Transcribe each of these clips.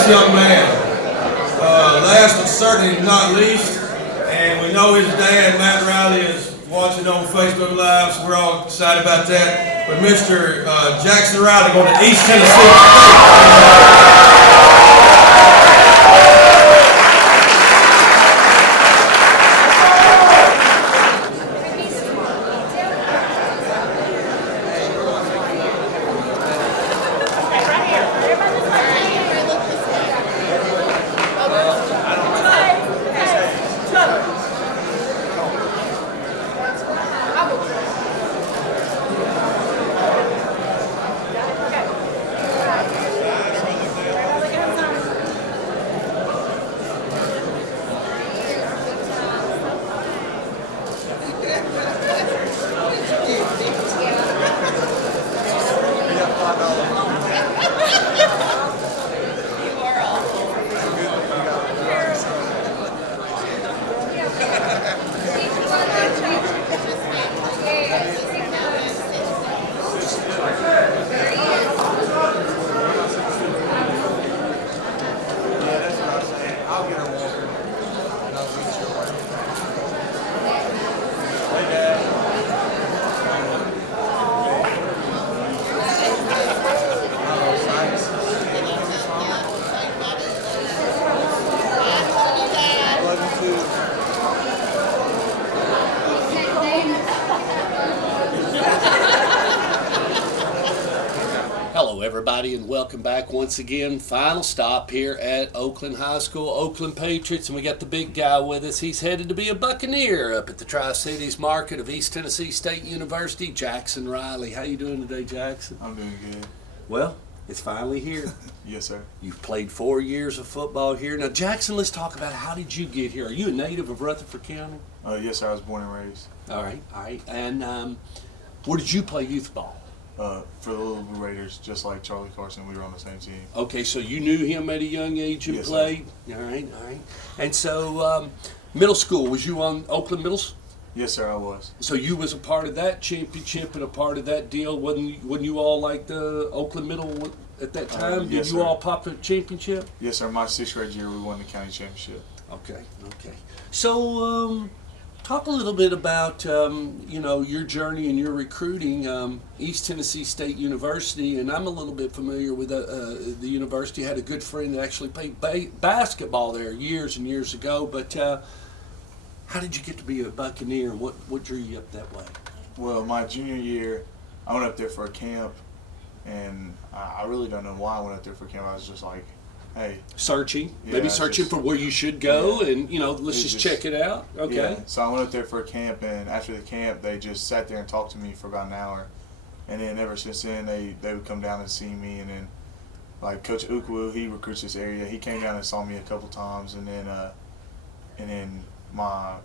this young man. Last but certainly not least, and we know his dad, Matt Riley, is watching on Facebook Live, so we're all excited about that. But Mr. Jackson Riley going to East Tennessee. Hello everybody and welcome back once again. Final stop here at Oakland High School, Oakland Patriots, and we got the big guy with us. He's headed to be a Buccaneer up at the Tri-Cities market of East Tennessee State University, Jackson Riley. How you doing today, Jackson? I'm doing good. Well, it's finally here. Yes, sir. You've played 4 years of football here. Now, Jackson, let's talk about how did you get here? Are you a native of Rutherford County? Yes, sir. I was born and raised. All right. And where did you play youth ball? For the Little Blue Raiders, just like Charlie Carson, we were on the same team. Okay, so you knew him at a young age and yes, played? Sir. All right. And so middle school, was you on Oakland Middle? Yes, sir, I was. So you was a part of that championship and a part of that deal. Wasn't you all like the Oakland Middle at that time? Yes, Did you sir. all pop the championship? Yes, sir. My 6th grade year, we won the county championship. Okay. So talk a little bit about your journey and your recruiting. East Tennessee State University, and I'm a little bit familiar with the university. I had a good friend that actually played basketball there years and years ago. But how did you get to be a Buccaneer, and what drew you up that way? Well, my junior year, I went up there for a camp, and I really don't know why I went up there for camp. I was just like, hey. Searching, Yeah, maybe searching for where you should go, yeah. and let's just check it out. Okay. Yeah. So I went up there for a camp, and after the camp, they just sat there and talked to me for about an hour, and then ever since then, they would come down and see me, and then like Coach Ukwu, he recruits this area. He came down and saw me a couple times, and then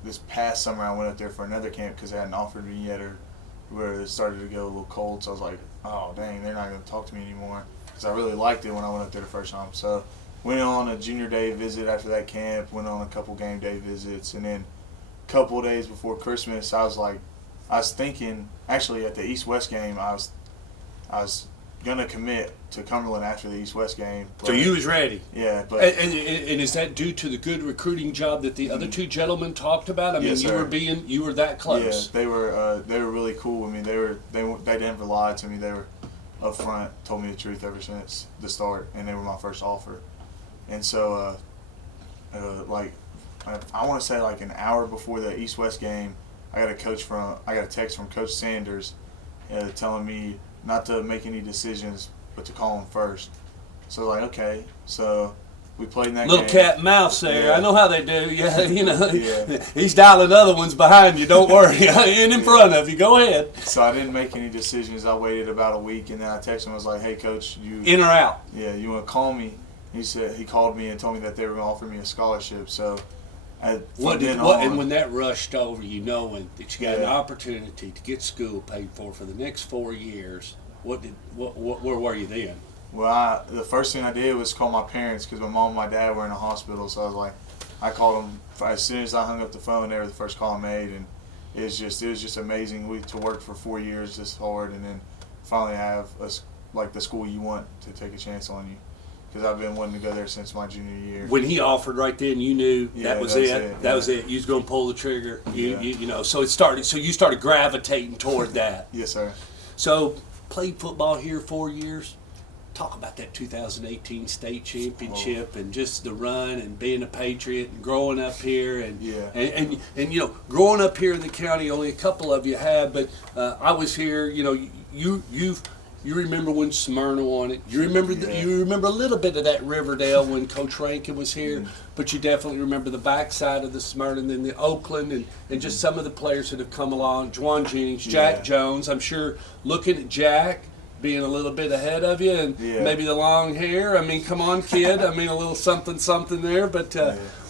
this past summer I went up there for another camp because they hadn't offered me yet, or where it started to go a little cold. So I was like, oh dang, they're not going to talk to me anymore, because I really liked it when I went up there the first time. So went on a junior day visit after that camp, went on a couple game day visits, and then a couple of days before Christmas, I was thinking, actually at the East-West game, I was going to commit to Cumberland after the East-West game. So you was ready. Yeah. But and is that due to the good recruiting job that the other two gentlemen talked about? I mean, yes, you were that close. Yeah, they were really cool. I mean, they never lied to me. They were up front, told me the truth ever since the start, and they were my first offer. And so, I want to say like an hour before the East-West game, I got a text from Coach Sanders telling me not to make any decisions, but to call him first. So like, okay, so we played in that Little game. cat and mouse there. Yeah. I know how they do. Yeah, Yeah. He's dialing other ones behind you. Don't worry, and in front of you. Go ahead. So I didn't make any decisions. I waited about a week, and then I texted him. I was like, hey, Coach, In or out? Yeah, you want to call me? He called me and told me that they were going to offer me a scholarship. So and when that rushed over you, knowing that you got an opportunity to get school paid for the next 4 years, where were you then? Well, the first thing I did was call my parents, because my mom and my dad were in the hospital. So I was like, I called them as soon as I hung up the phone. They were the first call I made, and it was just amazing to work for 4 years this hard, and then finally have the school you want to take a chance on you. because I've been wanting to go there since my junior year. When he offered right then, you knew Yeah, that was that's it. it, That yeah. was it. You was going to pull the trigger. Yeah. You know, so it started. So you started gravitating toward that. Yes, sir. So played football here 4 years. Talk about that 2018 state championship and just the run and being a Patriot and growing up here and Yeah. and you know, growing up here in the county, only a couple of you have, but I was here. You know, you remember when Smyrna won it. You remember Yeah. you remember a little bit of that Riverdale when Coach Rankin was here, but you definitely remember the backside of the Smyrna and then the Oakland and just some of the players that have come along. Juwan Jennings, Jack Yeah. Jones. I'm sure looking at Jack being a little bit ahead of you and Yeah. maybe the long hair. I mean, come on, kid. I mean, a little something there. But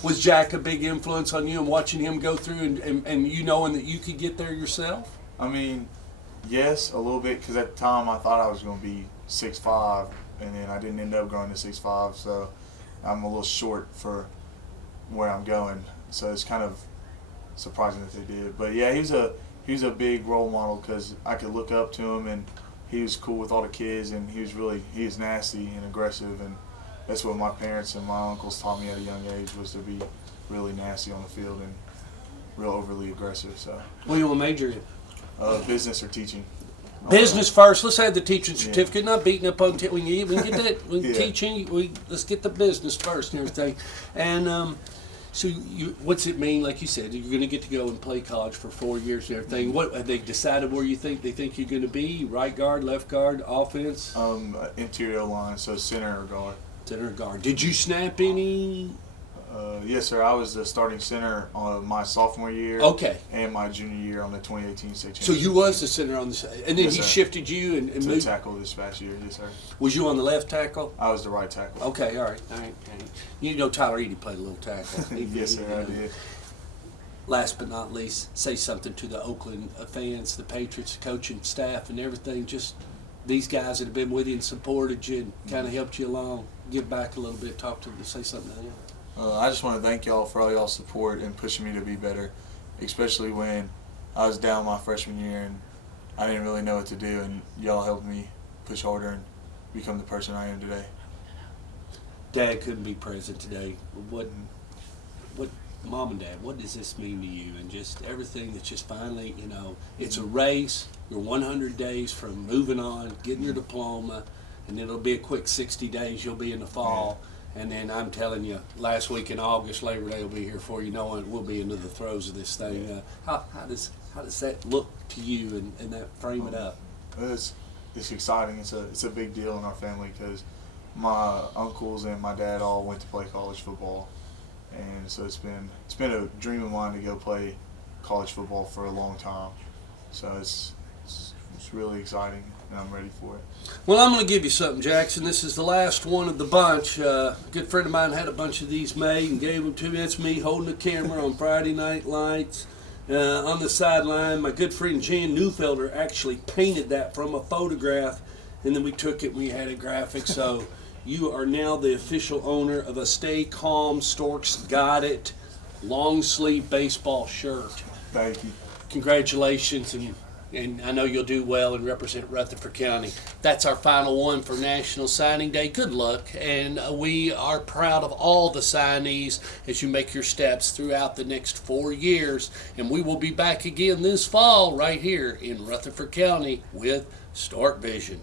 was Jack a big influence on you and watching him go through and you knowing that you could get there yourself? I mean, yes, a little bit, because at the time I thought I was going to be 6'5", and then I didn't end up growing to 6'5", so I'm a little short for where I'm going. So it's kind of surprising that they did. But yeah, he was a big role model because I could look up to him, and he was cool with all the kids, and he was nasty and aggressive, and that's what my parents and my uncles taught me at a young age, was to be really nasty on the field and real overly aggressive. So What do you want to major in? business or teaching. Business first. Let's have the teaching certificate. Not beating up on we can get that. We can Yeah. teaching. Let's get the business first and everything. And so, what's it mean? Like you said, you're going to get to go and play college for 4 years and everything. What have they decided where they think you're going to be? Right guard, left guard, offense, Interior line, so center or guard. center guard. Did you snap any? Yes, sir. I was the starting center on my sophomore year. Okay. And my junior year on the 2018 state championship. So you was the center on the and then Yes, he sir. shifted you and to the moved. tackle this past year. Yes, sir. Was you on the left tackle? I was the right tackle. Okay, all right. You know Tyler Eady played a little tackle. Yes, sir. I did. Last but not least, say something to the Oakland fans, the Patriots, the coaching staff, and everything. Just these guys that have been with you and supported you and kind of helped you along. Give back a little bit. Talk to them. Say something to them. I just want to thank y'all for all y'all's support and pushing me to be better, especially when I was down my freshman year and I didn't really know what to do, and y'all helped me push harder and become the person I am today. Dad couldn't be present today. What, Mom and Dad, what does this mean to you? And just everything that's just finally, you know, it's a race. You're 100 days from moving on, getting your diploma, and then it'll be a quick 60 days. You'll be in the fall. Yeah. And then I'm telling you, last week in August, Labor Day will be here for you, knowing we'll be into the throes of this thing. Yeah. How does that look to you and that frame it up? It's exciting. It's a big deal in our family because my uncles and my dad all went to play college football, and so it's been a dream of mine to go play college football for a long time. So it's really exciting, and I'm ready for it. Well, I'm going to give you something, Jackson. This is the last one of the bunch. A good friend of mine had a bunch of these made and gave them to me. That's me holding the camera on Friday Night Lights on the sideline. My good friend Jan Newfelder actually painted that from a photograph, and then we took it and we had a graphic. So you are now the official owner of a Stay Calm Storks Got It long sleeve baseball shirt. Thank you. Congratulations, and I know you'll do well and represent Rutherford County. That's our final one for National Signing Day. Good luck, and we are proud of all the signees as you make your steps throughout the next 4 years. And we will be back again this fall right here in Rutherford County with Stork Vision.